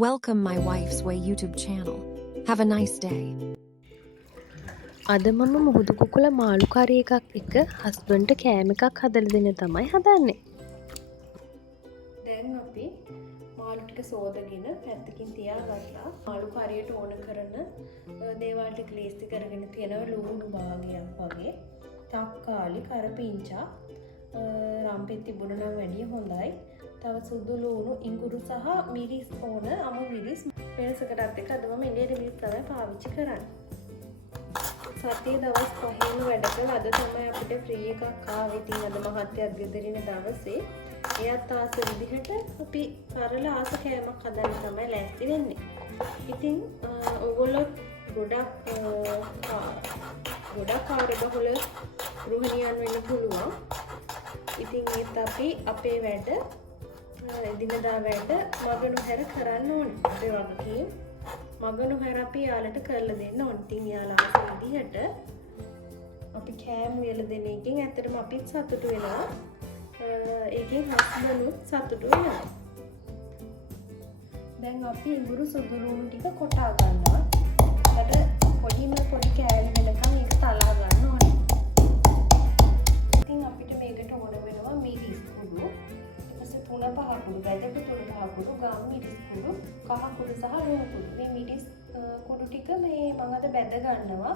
Welcome my wife's way YouTube channel. Have a nice day. අද මම මුහුදු කුකුල මාළු කරි එකක් එක හස්බන්ඩ්ට කෑම එකක් හදලා දෙන්න තමයි හදන්නේ. දැන් අපි මාළු ටික සෝදගෙන පැත්තකින් තියාගත්තා. මාළු කරියට ඕන කරන දේවල් ටික ලීස්ති කරගෙන තියෙනවා. ලුණු භාගයක් වගේ, තක්කාලි, කරපිංචා, රම්පෙත් තිබුණා නම් වැඩිය හොඳයි. තව සුදු ලුණු, ඉඟුරු සහ මිරිස් ඕන. අමු මිරිස් වෙනසකටත් එක්ක අද මම ඉන්දියානු මිරිස් තමයි පාවිච්චි කරන්නේ. සතිය දවස් 5ම වැඩ කළා. අද තමයි අපිට ෆ්‍රී එකක් ආවේ. ඉතින් අද මහත්තයාත් ගෙදරින් දවසේ එයාත් ආස විදිහට අපි සරල ආස කෑමක් හදන්න තමයි ලෑස්ති වෙන්නේ. ඉතින් ඔයගොල්ලෝ ගොඩක් කාර්යබහුල ගෘහිණියන් වෙන්න පුළුවන්. ඉතින් ඒත් අපි අපේ වැඩ එදිනදා වැඩ මග නොහැර කරන්න ඕනේ. අපේ වගකීම් මග නොහැර අපි යාලට කරලා දෙන්න ඕනේ. ඉතින් යාලා ආස විදිහට අපි කෑම වේලා දෙන එකෙන් ඇත්තටම අපිත් සතුටු වෙනවා. ඒකෙන් හස්බන්ඩ්නුත් සතුටු වෙනවා. දැන් අපි ඉඟුරු සුදු ලුණු ටික කොටා ගන්නවා. ඊට පොඩි කෑලි වෙනකන් ඒක තලා ගන්න ඕනේ. ඉතින් අපිට මේකට ඕන වෙනවා මිරිස් කුඩු, ඊට පස්සේ තුන පහ කුඩු, වැදක තුන පහ කුඩු, ගම් මිරිස් කුඩු, කහ කුඩු සහ ලුණු කුඩු. මේ මිරිස් කුඩු ටික මේ මම අද බැද ගන්නවා.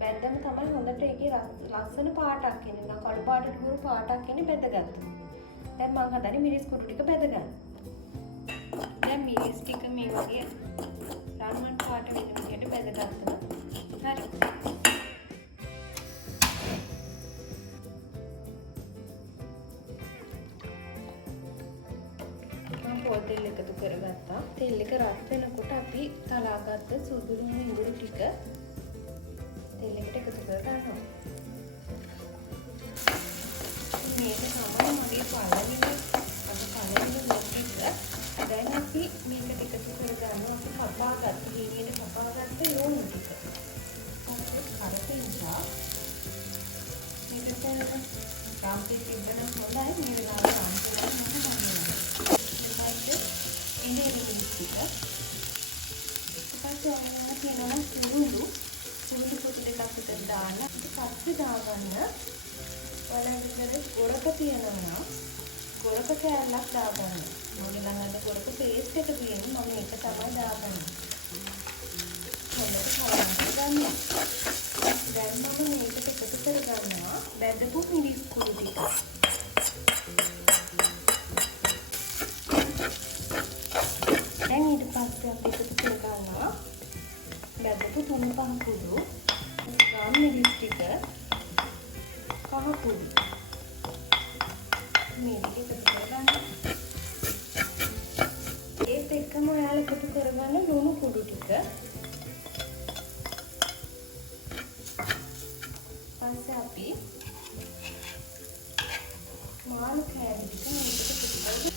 බැද්දම තමයි හොඳට ඒකේ ලස්සන පාටක් එන්නේ. නම් කළු පාටට ගුරු පාටක් එන්නේ බැදගත්තා. දැන් මම හදන්නේ මිරිස් කුඩු ටික බැද ගන්න. දැන් මිරිස් ටික මේ වගේ රන්වන් පාට වෙන විදිහට බැදගත්තා. හරි. මම පොල් තෙල් එකතු කරගත්තා. තෙල් එක රත් වෙනකොට අපි තලාගත්ත සුදු ලුණු ඉඟුරු ටික තෙල් එකට එකතු කර ගන්නවා. මේක තමයි මගේ පළවෙනි මොකක්ද. දැන් අපි මේකට එකතු කර ගන්නවා. අපි කපාගත්ත හීනියට කපාගත්ත ලුණු ටික. කරපිංචා මේකට රාම්පි තිබ්බනම් හොඳයි. මේ වෙලාවේ රාම්පි නම් හොඳයි. ඊට ඉන්දියානු මිරිස් ටික. ඊට පස්සේ තියෙනවා සුළු පොතු දෙකක් විතර දාන්න. ඊට පස්සේ දාගන්න වලංගුකේ ගොරක තියෙනවා නම් ගොරක කෑල්ලක් දාගන්න. මගේ ළඟ ගොරක පේස්ට් එක තියෙනවා. මම ඒක තමයි දාගන්නේ. හොඳට කලන්න ගන්න. දැන් මම මේකට එකතු කරගන්නවා බැදපු මිරිස් කුඩු ටික. දැන් ඊට පස්සේ අපි එකතු කරගන්නවා බැදපු තුන් පහ කුඩු, ගම් මිරිස් ටික, කහ කුඩු. මේක එකතු කරගන්න. ඒත් එක්කම ඔයාලා එකතු කරගන්න ලුණු කුඩු ටික. පස්සේ අපි මාළු කෑලි ටික මේකට එකතු කරගන්න.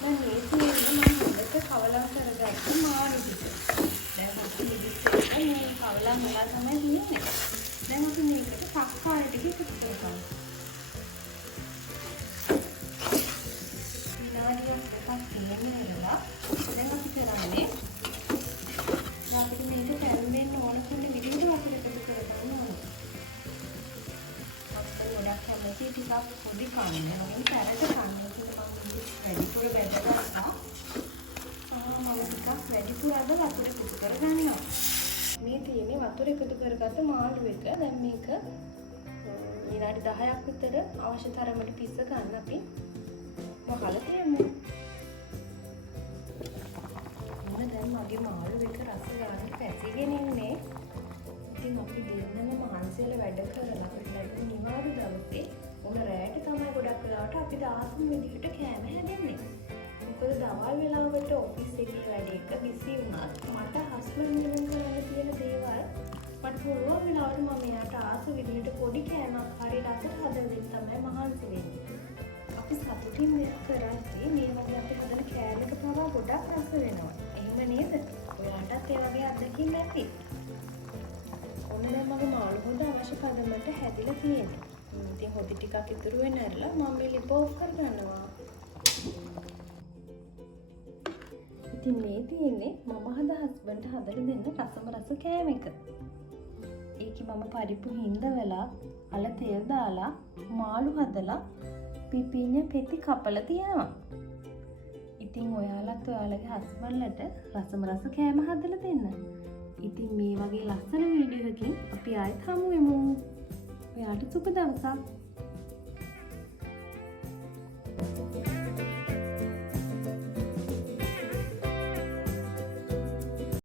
දැන් මේ තියෙන්නේ මම හොඳට කවලා කරගත්ත මාළු ටික. දැන් අපි මිරිස් එක මේ කවලා මෙලා තමයි තියෙන්නේ. දැන් අපි මේකට තක්කාලි ටික එකතු කරගන්න. විනාඩියක් දෙකක් තියෙන්න ඉඳලා දැන් අපි කරන්නේ අපිට මේක පැරෙන්න ඕන කෙනෙක් විදිහට අපිට එකතු කරගන්න ඕනේ. අපිට ගොඩක් කැමති ටිකක් පොඩි කන්න. වගේ පැරට කන්න. ඒක මම වැඩිපුර බැදගත්තා. මම ටිකක් වැඩිපුර අද වතුර එකතු කරගන්නවා. මේ තියෙන්නේ වතුර එකතු කරගත්ත මාළු එක. දැන් මේක විනාඩි 10ක් විතර අවශ්‍ය තරමට පිස්ස ගන්න අපි මොකද තියමු. දැන් මගේ මාළු එක රස ගන්න පැසිගෙන ඉන්නේ. ඉතින් අපි දෙන්නම මහන්සියලා වැඩ කරලා අපිට ලැබුණ නිවාඩු දවසේ උන රැයට තමයි ගොඩක් වෙලාවට අපි දාසම විදිහට කෑම හැදෙන්නේ. මොකද දවල් වෙලාවට ඔෆිස් එකේ වැඩ එක බිසි වුණත් මට හස්බන්ඩ් වෙනුවෙන් කරන්න තියෙන දේවල් මට පුළුවන් වෙලාවට මම එයාට ආස විදිහට පොඩි කෑමක් හරි රසට හදලා දෙන්න තමයි මහන්සි වෙන්නේ. අපි සතුටින් මේක කරද්දී මේ වගේ අපි හදන කෑමක පවා ගොඩක් රස වෙනවා. එහෙම නේද? ඔයාලටත් ඒ වගේ අත්දැකීම් ඇති. ඔන්න දැන් මගේ මාළු හොද අවශ්‍ය පදමට හැදිලා තියෙනවා. ඉතින් හොදි ටිකක් ඉතුරු වෙන ඇරලා මම මේ ලිප ඕෆ් කරගන්නවා. ඉතින් මේ තියෙන්නේ මම හස්බන්ඩ්ට හදලා දෙන්න රසම රස කෑම එක. ඒකේ මම පරිප්පු හිඳවලා අල තෙල් දාලා මාළු හදලා පිපිඤ්ඤ පෙති කපලා තියෙනවා. ඉතින් ඔයාලත් ඔයාලගේ හස්බන්ඩ්ලට රසම රස කෑම හදලා දෙන්න. ඉතින් මේ වගේ ලස්සන වීඩියෝ එකකින් අපි ආයෙත් හමු වෙමු. ඔයාලට සුබ දවසක්.